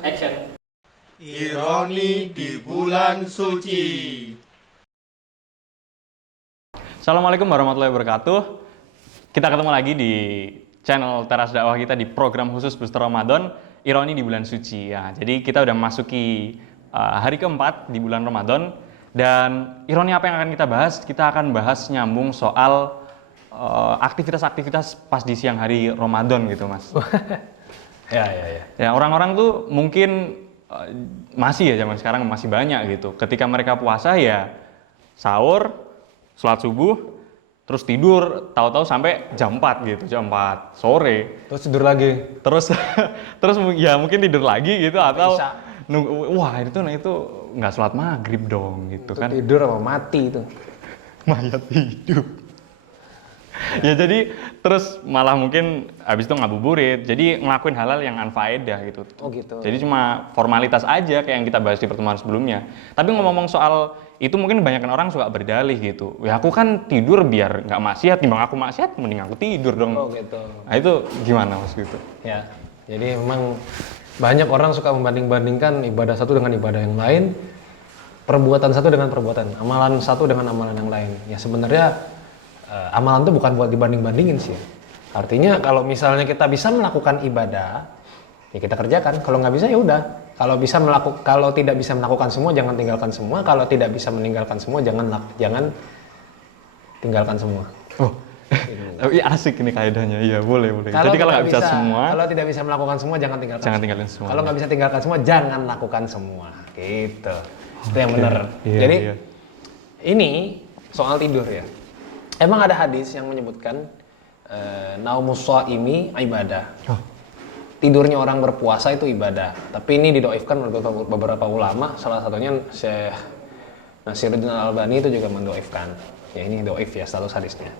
Action. Ironi di bulan suci. Assalamualaikum warahmatullahi wabarakatuh. Kita ketemu lagi di channel Teras Dakwah kita di program khusus Booster Ramadan, Ironi di bulan suci. Ya, jadi kita udah memasuki hari keempat di bulan Ramadan. Dan ironi apa yang akan kita bahas? Kita akan bahas nyambung soal aktivitas-aktivitas pas di siang hari Ramadan gitu, Mas. Ya, orang-orang tuh mungkin masih ya zaman sekarang masih banyak gitu. Ketika mereka puasa ya sahur, sholat subuh, terus tidur, tahu-tahu sampai jam 4 gitu, jam 4 sore. Terus tidur lagi. Terus ya mungkin tidur lagi gitu atau Isya. nunggu, wah itu nggak sholat maghrib dong gitu Itu kan. tidur apa mati itu. Mayat hidup. Ya jadi terus malah mungkin habis itu ngabuburit, jadi ngelakuin hal-hal yang unfaedah gitu. Oh gitu. Jadi cuma formalitas aja kayak yang kita bahas di pertemuan sebelumnya. Tapi ngomong-ngomong soal itu mungkin banyak orang suka berdalih gitu. Ya aku kan tidur biar nggak maksiat, timbang aku maksiat mending aku tidur dong. Oh gitu. Nah itu gimana Mas gitu? Ya. Jadi memang banyak orang suka membanding-bandingkan ibadah satu dengan ibadah yang lain, perbuatan satu dengan perbuatan, amalan satu dengan amalan yang lain. Ya sebenarnya amalan itu bukan buat dibanding-bandingin sih. Artinya kalau misalnya kita bisa melakukan ibadah, ya kita kerjakan. Kalau nggak bisa ya udah. Kalau tidak bisa melakukan semua, jangan tinggalkan semua. Kalau tidak bisa meninggalkan semua, jangan tinggalkan semua. Oh, tapi asik ini kaidahnya. Iya boleh. Jadi kalau nggak bisa semua, kalau tidak bisa melakukan semua, jangan tinggalkan semua. Kalau nggak bisa tinggalkan semua, jangan lakukan semua. Gitu. Itu yang benar. Iya, Jadi iya. ini soal tidur ya. Emang ada hadis yang menyebutkan naumus shaimi ibadah. Tidurnya orang berpuasa itu ibadah. Tapi ini didoifkan oleh beberapa ulama. Salah satunya Syekh Nasiruddin Al-Albani itu juga mendoifkan. Ya ini doif ya status hadisnya.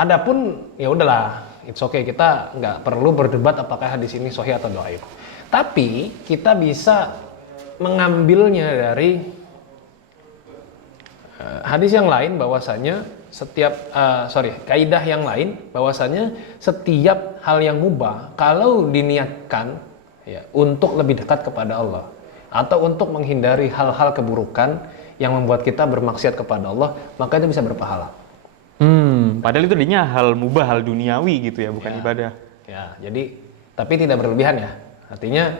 Adapun ya udahlah, it's okay, kita nggak perlu berdebat apakah hadis ini sahih atau doif. Tapi kita bisa mengambilnya dari hadis yang lain bahwasanya kaidah yang lain bahwasanya setiap hal yang mubah kalau diniatkan ya untuk lebih dekat kepada Allah atau untuk menghindari hal-hal keburukan yang membuat kita bermaksiat kepada Allah, maka itu bisa berpahala. Padahal itu tadinya hal mubah, hal duniawi gitu ya, bukan ibadah. Ya, jadi tapi tidak berlebihan ya. Artinya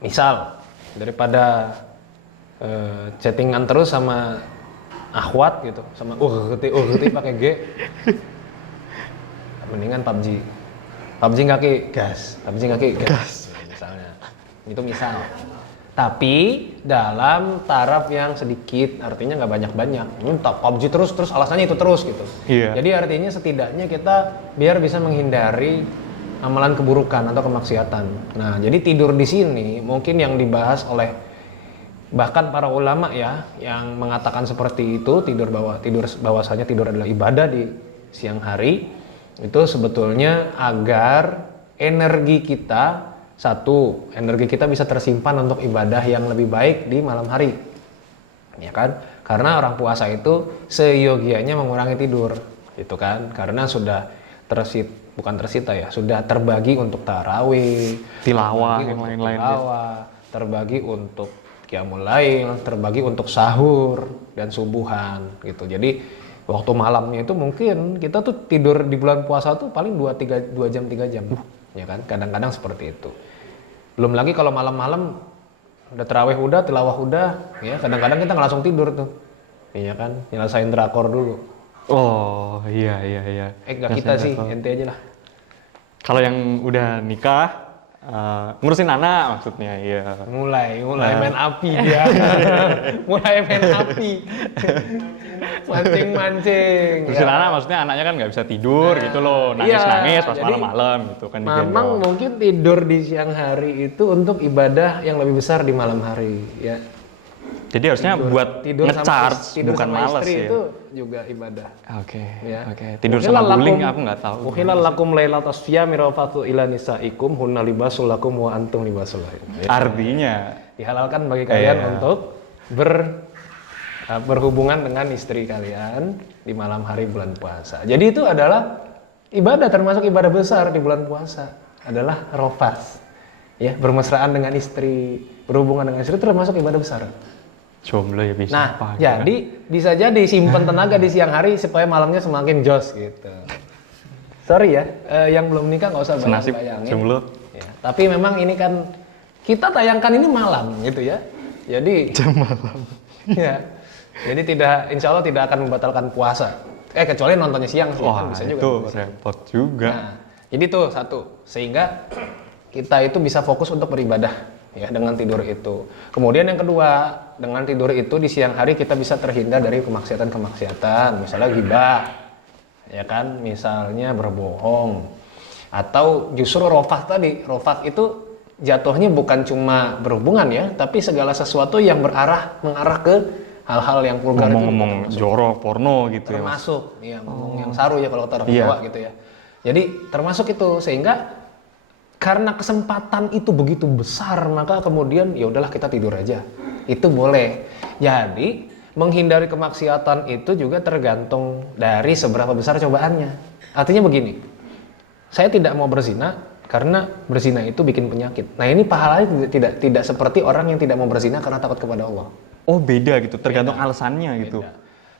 misal daripada chattingan terus sama akhwat gitu, sama ughti pakai G, mendingan PUBG nggak gas, misalnya. Itu misal. Tapi dalam taraf yang sedikit, artinya nggak banyak-banyak. Ini PUBG terus alasannya itu terus gitu. Iya. Jadi artinya setidaknya kita biar bisa menghindari amalan keburukan atau kemaksiatan. Nah, jadi tidur di sini mungkin yang dibahas oleh bahkan para ulama ya yang mengatakan seperti itu, bahwasanya tidur adalah ibadah di siang hari, itu sebetulnya agar energi kita bisa tersimpan untuk ibadah yang lebih baik di malam hari, ya kan? Karena orang puasa itu seyogianya mengurangi tidur, gitu kan? Karena sudah sudah terbagi untuk tarawih, Tilawah yang lain-lain. Terbagi untuk qiyamul lail, terbagi untuk sahur dan subuhan gitu. Jadi waktu malamnya itu mungkin kita tuh tidur di bulan puasa tuh paling 2 jam 3 jam. Ya kan? Kadang-kadang seperti itu. Belum lagi kalau malam-malam udah tarawih udah, tilawah udah, ya kadang-kadang kita nggak langsung tidur tuh. Iya kan? Nyelesain drakor dulu. Oh, iya. Enggak kita sih, ente aja lah. Kalau yang udah nikah, ngurusin anak maksudnya, iya. Mulai main api dia. Mulai main api. Mancing. Ngurusin anak maksudnya anaknya kan nggak bisa tidur gitu loh, nangis pas malam-malam gitu kan. Memang mungkin tidur di siang hari itu untuk ibadah yang lebih besar di malam hari, ya. Jadi harusnya buat nge-charge, bukan males ya. Itu juga ibadah. Oke. Ya. Tidur sama guling aku nggak tahu. Uhilal lakum lailatas siyami rafatu ila nisaikum hunna libasul lakum wa antum libasul lahum. Artinya dihalalkan bagi kalian untuk berhubungan dengan istri kalian di malam hari bulan puasa. Jadi itu adalah ibadah, termasuk ibadah besar di bulan puasa adalah rofas. ya bermesraan dengan istri, berhubungan dengan istri itu termasuk ibadah besar. Jomblo ya bisa. Nah, apa, jadi bisa jadi simpen tenaga di siang hari supaya malamnya semakin jos gitu. Sorry ya, yang belum nikah nggak usah senasib bayangin. jomblo. Ya, tapi memang ini kan kita tayangkan ini malam gitu ya. Jadi Jam malam. ya. Jadi insya Allah tidak akan membatalkan puasa. Kecuali nontonnya siang sih. Wah, kan bisa juga. itu repot juga. Nah, jadi tuh satu, sehingga kita itu bisa fokus untuk beribadah ya dengan tidur itu. Kemudian yang kedua, dengan tidur itu di siang hari kita bisa terhindar dari kemaksiatan-kemaksiatan, misalnya ghibah, ya kan, misalnya berbohong, atau justru rofaq tadi. Rofaq itu jatuhnya bukan cuma berhubungan ya, tapi segala sesuatu yang mengarah ke hal-hal yang vulgar. Ngomong-ngomong jorok, porno gitu termasuk, ya ngomong yang saru ya kalau kata orang Iya. Jawa gitu ya. Jadi termasuk itu, sehingga karena kesempatan itu begitu besar, maka kemudian ya udahlah kita tidur aja. Itu boleh. Jadi menghindari kemaksiatan itu juga tergantung dari seberapa besar cobaannya. Artinya begini, saya tidak mau berzina karena berzina itu bikin penyakit. Nah ini pahalanya tidak seperti orang yang tidak mau berzina karena takut kepada Allah. Oh beda gitu, tergantung alasannya gitu.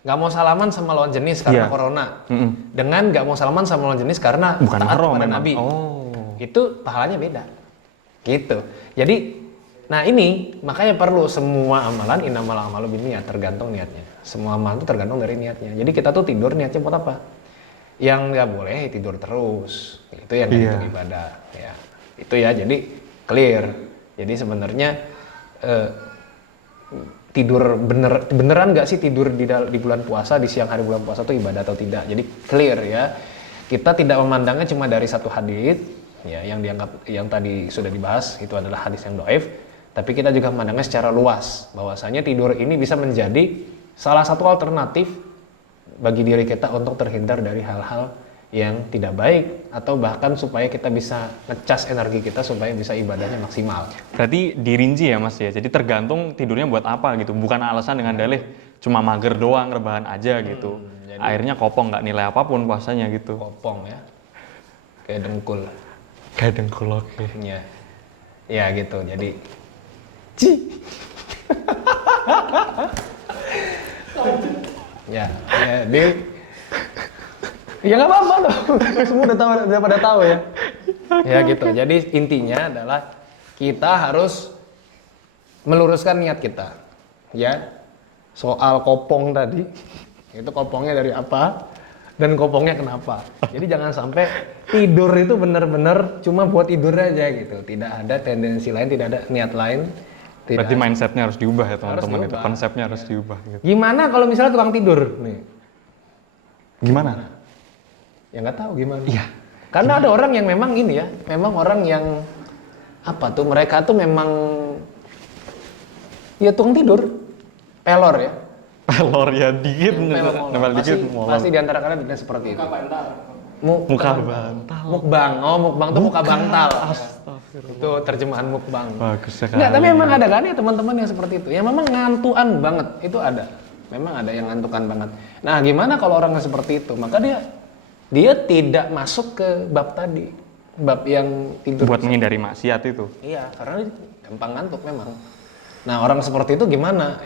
Gak mau salaman sama lawan jenis karena corona, dengan gak mau salaman sama lawan jenis karena Bukan taat haram kepada memang. Nabi. Oh. Itu pahalanya beda. Gitu. Jadi, nah ini makanya perlu semua amalan innamal a'malu binniyat, tergantung niatnya. Semua amalan itu tergantung dari niatnya. Jadi kita tuh tidur niatnya buat apa? Yang nggak boleh tidur terus. Itu yang itu ibadah. Ya. Itu ya. Jadi clear. Jadi sebenarnya tidur beneran nggak sih tidur di bulan puasa, di siang hari bulan puasa itu ibadah atau tidak? Jadi clear ya. Kita tidak memandangnya cuma dari satu hadits ya yang dianggap yang tadi sudah dibahas itu adalah hadis yang dhaif, tapi kita juga memandangnya secara luas bahwasanya tidur ini bisa menjadi salah satu alternatif bagi diri kita untuk terhindar dari hal-hal yang tidak baik atau bahkan supaya kita bisa ngecas energi kita supaya bisa ibadahnya maksimal. Berarti dirinci ya Mas ya. Jadi tergantung tidurnya buat apa gitu. Bukan alasan dengan dalih cuma mager doang, rebahan aja gitu. Akhirnya kopong, nggak nilai apapun puasanya gitu. Kopong ya. Kayak dengkul. Kayak dengkul oke. Ya. Ya gitu. Jadi ya ya nggak apa-apa loh. Semua udah pada tahu ya. Ya gitu. Jadi intinya adalah kita harus meluruskan niat kita. Ya. Soal kopong tadi, itu kopongnya dari apa dan kopongnya kenapa. Jadi jangan sampai tidur itu benar-benar cuma buat tidur aja gitu. Tidak ada tendensi lain, tidak ada niat lain. Berarti mindsetnya harus diubah ya teman-teman itu. diubah. Konsepnya harus diubah gitu. Gimana kalau misalnya tukang tidur nih? Gimana? Ya nggak tahu gimana. Iya. Karena ada orang yang memang ini ya, memang orang yang apa tuh, mereka tuh memang ya tukang tidur, pelor ya. Pelor ya dikit, nempel dikit. Pasti di antara kalian ada seperti itu. Muka bantal. Mukbang, mukbang tuh muka bantal. Itu terjemahan mukbang. Bagus sekali. Enggak, tapi memang ada kan ya teman-teman yang seperti itu. Yang memang ngantuan banget, itu ada. Memang ada yang ngantukan banget. Nah, gimana kalau orang yang seperti itu? Maka dia tidak masuk ke bab tadi. Bab yang tidur. Buat menghindari maksiat itu. Iya, karena dia gampang ngantuk memang. Nah, orang seperti itu gimana?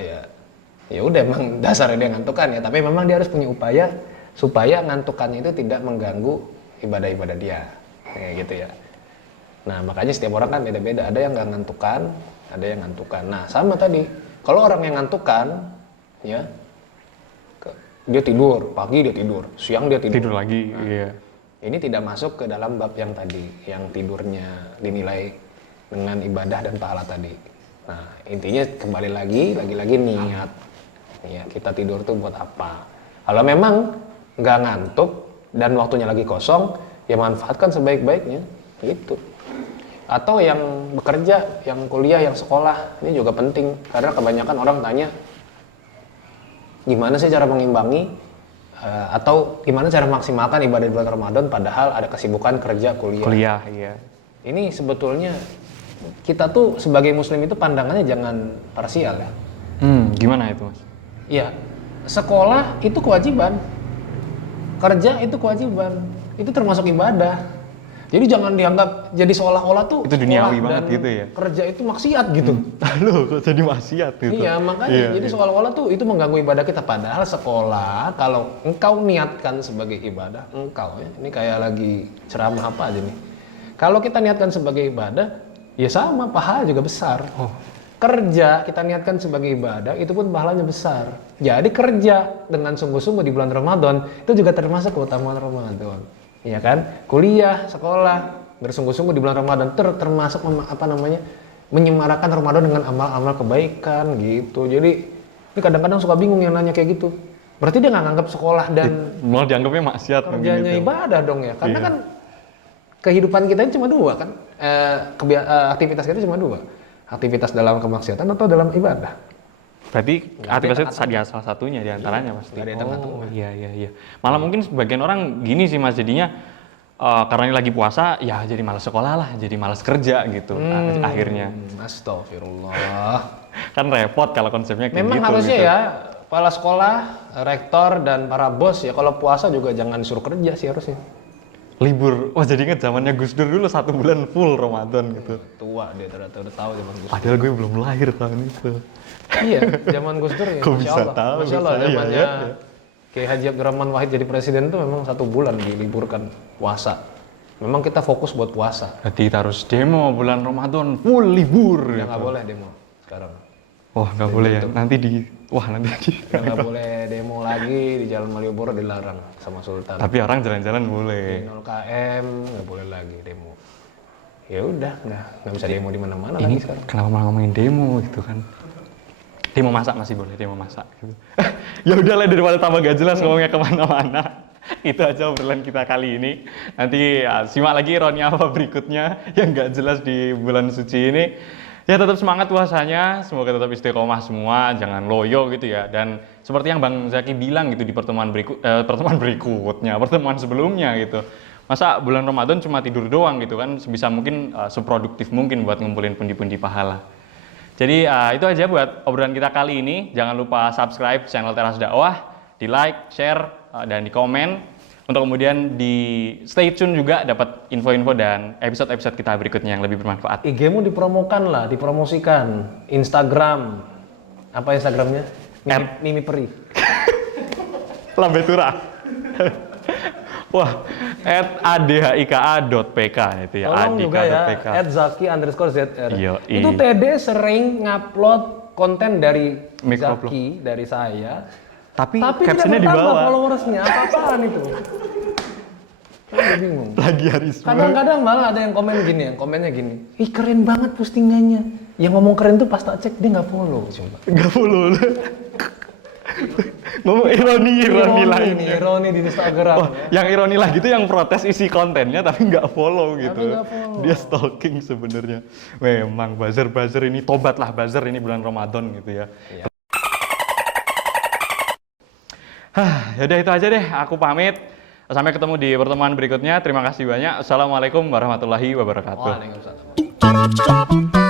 Ya udah emang dasarnya dia ngantukan ya, tapi memang dia harus punya upaya supaya ngantukannya itu tidak mengganggu ibadah-ibadah dia. Kayak gitu ya. Nah, makanya setiap orang kan beda-beda. Ada yang nggak ngantukan, ada yang ngantukan. Nah, sama tadi. Kalau orang yang ngantukan, ya, dia tidur, pagi dia tidur, siang dia tidur. Tidur lagi, iya. Ini tidak masuk ke dalam bab yang tadi, yang tidurnya dinilai dengan ibadah dan pahala tadi. Nah, intinya kembali lagi niat. Ya, kita tidur tuh buat apa? Kalau memang nggak ngantuk dan waktunya lagi kosong, ya manfaatkan sebaik-baiknya, gitu. Atau yang bekerja, yang kuliah, yang sekolah, ini juga penting karena kebanyakan orang tanya gimana sih cara mengimbangi atau gimana cara maksimalkan ibadah di bulan Ramadan padahal ada kesibukan kerja, kuliah. Kuliah, iya. Ini sebetulnya kita tuh sebagai muslim itu pandangannya jangan parsial ya. Gimana itu Mas? Ya, sekolah itu kewajiban, kerja itu kewajiban, itu termasuk ibadah. Jadi jangan dianggap jadi seolah-olah tuh Itu duniawi sekolah banget dan gitu ya? Kerja itu maksiat gitu. Loh, kok jadi maksiat gitu? Iya, makanya Iya, jadi iya. seolah-olah tuh itu mengganggu ibadah kita. Padahal sekolah kalau engkau niatkan sebagai ibadah, engkau ya. Ini kayak lagi ceramah apa aja nih. Kalau kita niatkan sebagai ibadah, ya sama, pahala juga besar. Kerja kita niatkan sebagai ibadah, itu pun pahalanya besar. Jadi kerja dengan sungguh-sungguh di bulan Ramadan, itu juga termasuk keutamaan Ramadan. Iya kan? Kuliah, sekolah, bersungguh-sungguh di bulan Ramadan termasuk menyemarakan Ramadan dengan amal-amal kebaikan gitu. Jadi ini kadang-kadang suka bingung yang nanya kayak gitu. Berarti dia nggak nganggap sekolah dan Malah dianggapnya maksiat mungkin kerjanya gitu. ibadah dong ya? Karena Iya. kan kehidupan kita ini cuma dua kan, aktivitas kita cuma dua, aktivitas dalam kemaksiatan atau dalam ibadah. Berarti aktivitas itu salah satunya di antaranya pasti. nggak ada yang tengah-tengah. Iya, iya, iya. Malah mungkin sebagian orang gini sih Mas, jadinya karena ini lagi puasa, ya jadi malas sekolah lah, jadi malas kerja gitu akhirnya. Astagfirullah. Kan repot kalau konsepnya kayak Memang gitu. harusnya gitu. ya, kepala sekolah, rektor dan para bos ya kalau puasa juga jangan disuruh kerja sih harusnya. Libur, wah jadi inget zamannya Gus Dur dulu 1 bulan full Ramadan gitu. Tua dia ternyata udah tahu zaman Gus Dur. Padahal gue belum lahir tahun itu. Iya, zaman Gus Dur ya. Kok Masya bisa Allah. tahu Masya Allah, saya, zamannya ya? Kiai Haji Abdurrahman Wahid jadi presiden tuh memang 1 bulan diliburkan puasa. Memang kita fokus buat puasa. Berarti kita harus demo bulan Ramadan full libur. Ya gitu. nggak boleh demo sekarang. Wah nggak boleh ya, nanti di Udah nggak boleh demo lagi di Jalan Malioboro, dilarang sama Sultan. Tapi orang jalan-jalan boleh. 0 km nggak boleh lagi demo. Ya udah, nggak bisa demo di mana-mana Ini lagi sekarang. kenapa malah ngomongin demo gitu kan? Demo masak masih boleh, demo masak gitu. Ya udahlah daripada tambah gak jelas ngomongnya kemana-mana. Itu aja obrolan kita kali ini. Nanti ya, simak lagi ironi apa berikutnya yang gak jelas di bulan suci ini. Ya tetap semangat puasanya, semoga tetap istiqomah semua, jangan loyo gitu ya. Dan seperti yang Bang Zaki bilang gitu di pertemuan pertemuan sebelumnya gitu. Masa bulan Ramadan cuma tidur doang gitu kan, sebisa mungkin seproduktif mungkin buat ngumpulin pundi-pundi pahala. Jadi itu aja buat obrolan kita kali ini. Jangan lupa subscribe channel Teras Dakwah, di like, share, dan di komen. Untuk kemudian di stay tune juga dapat info-info dan episode-episode kita berikutnya yang lebih bermanfaat. IG-mu dipromokan lah, dipromosikan. Instagram. Apa Instagramnya? Mimi Peri. Lambe Tura. Wah, @adhika.pk itu ya. Tolong juga ya, adhika.pk. @zaki_zr. Iya, Itu iya. TD sering ngupload konten dari Microblog. Zaki, dari saya. Tapi Tapi captionnya tidak di bertambah bawah. followersnya, apa-apaan itu? Saya bingung. Plagiarisme. Kadang-kadang malah ada yang komen gini, yang komennya gini, ih keren banget postingannya. Yang ngomong keren tuh pas tak cek dia nggak follow. Coba. Enggak follow. Ngomong ironi lainnya. Ironi di Instagram. Wah, yang ironi lagi itu yang protes isi kontennya tapi nggak follow gitu. nggak follow. Dia stalking sebenarnya. Memang buzzer ini tobatlah buzzer ini bulan Ramadan gitu ya. Iya. Yaudah itu aja deh, aku pamit. Sampai ketemu di pertemuan berikutnya. Terima kasih banyak. Assalamualaikum warahmatullahi wabarakatuh. Waalaikumsalam.